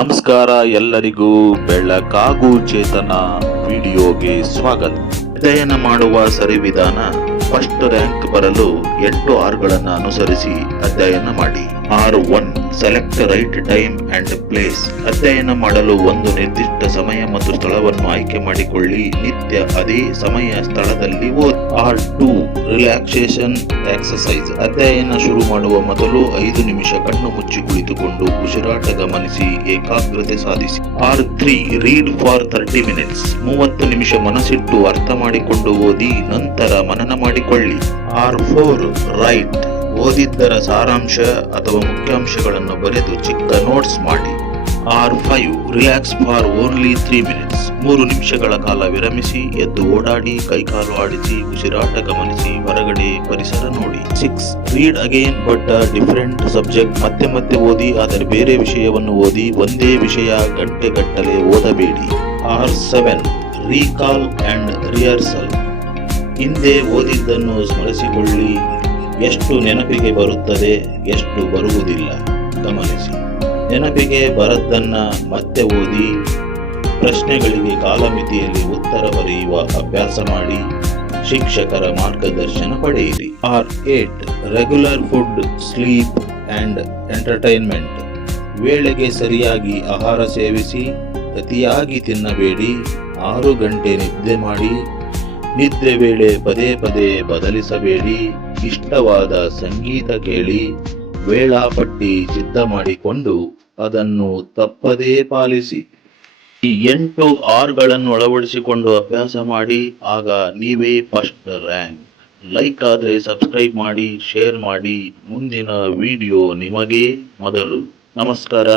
ನಮಸ್ಕಾರ ಎಲ್ಲರಿಗೂ ಬೆಳಕಾಗು ಚೇತನ ವಿಡಿಯೋಗೆ ಸ್ವಾಗತ. ಅಧ್ಯಯನ ಮಾಡುವ ಸರಿ ವಿಧಾನ. ಫಸ್ಟ್ ರ್ಯಾಂಕ್ ಬರಲು 8 ಆರ್ಗಳನ್ನು ಅನುಸರಿಸಿ ಅಧ್ಯಯನ ಮಾಡಿ. R1 select right time and place. ಅಧ್ಯಯನ ಮಾಡಲು ಒಂದು ನಿರ್ದಿಷ್ಟ ಸಮಯ ಮತ್ತು ಸ್ಥಳವನ್ನು ಆಯ್ಕೆ ಮಾಡಿಕೊಳ್ಳಿ. ನಿತ್ಯ ಅದೇ ಸಮಯ ಸ್ಥಳದಲ್ಲಿ ಓದಿ. R2 relaxation exercise. ಅಧ್ಯಯನ ಶುರು ಮಾಡುವ ಮೊದಲು 5 ನಿಮಿಷ ಕಣ್ಣು ಮುಚ್ಚಿ ಕುಳಿತುಕೊಂಡು ಉಸಿರಾಟ ಗಮನಿಸಿ ಏಕಾಗ್ರತೆ ಸಾಧಿಸಿ. R3 read for 30 minutes. 30 ನಿಮಿಷ ಮನಸ್ಸಿಟ್ಟು ಅರ್ಥ ಮಾಡಿಕೊಂಡು ಓದಿ, ನಂತರ ಮನನ ಮಾಡಿಕೊಳ್ಳಿ. R4 right. ಓದಿದ್ದರ ಸಾರಾಂಶ ಅಥವಾ ಮುಖ್ಯಾಂಶಗಳನ್ನು ಬರೆದು ಚಿಕ್ಕ ನೋಟ್ಸ್ ಮಾಡಿ. R5 relax for only 3 minutes. 3 ನಿಮಿಷಗಳ ಕಾಲ ವಿರಮಿಸಿ, ಎದ್ದು ಓಡಾಡಿ, ಕೈಕಾಲು ಆಡಿಸಿ, ಉಸಿರಾಟ ಗಮನಿಸಿ, ಹೊರಗಡೆ ಪರಿಸರ ನೋಡಿ. 6 read again but different subject. ಮತ್ತೆ ಮತ್ತೆ ಓದಿ, ಆದರೆ ಬೇರೆ ವಿಷಯವನ್ನು ಓದಿ. ಒಂದೇ ವಿಷಯ ಗಂಟೆಗಟ್ಟಲೆ ಓದಬೇಡಿ. R7 recall and rehearsal. ಹಿಂದೆ ಓದಿದ್ದನ್ನು ಸ್ಮರಿಸಿಕೊಳ್ಳಿ. ಎಷ್ಟು ನೆನಪಿಗೆ ಬರುತ್ತದೆ, ಎಷ್ಟು ಬರುವುದಿಲ್ಲ ಗಮನಿಸಿ. ನೆನಪಿಗೆ ಬರದ್ದನ್ನ ಮತ್ತೆ ಓದಿ. ಪ್ರಶ್ನೆಗಳಿಗೆ ಕಾಲಮಿತಿಯಲ್ಲಿ ಉತ್ತರ ಬರೆಯುವ ಅಭ್ಯಾಸ ಮಾಡಿ. ಶಿಕ್ಷಕರ ಮಾರ್ಗದರ್ಶನ ಪಡೆಯಿರಿ. R8 regular food, sleep and entertainment. ವೇಳೆಗೆ ಸರಿಯಾಗಿ ಆಹಾರ ಸೇವಿಸಿ, ಅತಿಯಾಗಿ ತಿನ್ನಬೇಡಿ. 6 ಗಂಟೆ ನಿದ್ದೆ ಮಾಡಿ. ನಿದ್ರೆ ವೇಳೆ ಪದೇ ಪದೇ ಬದಲಿಸಬೇಡಿ. ಇಷ್ಟವಾದ ಸಂಗೀತ ಕೇಳಿ. ವೇಳಾಪಟ್ಟಿ ಸಿದ್ಧ ಮಾಡಿಕೊಂಡು ಅದನ್ನು ತಪ್ಪದೇ ಪಾಲಿಸಿ. ಈ 8 ಆರ್ಗಳನ್ನು ಅಳವಡಿಸಿಕೊಂಡು ಅಭ್ಯಾಸ ಮಾಡಿ. ಆಗ ನೀವೇ ಫಸ್ಟ್ ರ್ಯಾಂಕ್. ಲೈಕ್ ಆದರೆ ಸಬ್ಸ್ಕ್ರೈಬ್ ಮಾಡಿ, ಶೇರ್ ಮಾಡಿ. ಮುಂದಿನ ವಿಡಿಯೋ ನಿಮಗೇ ಮೊದಲು. ನಮಸ್ಕಾರ.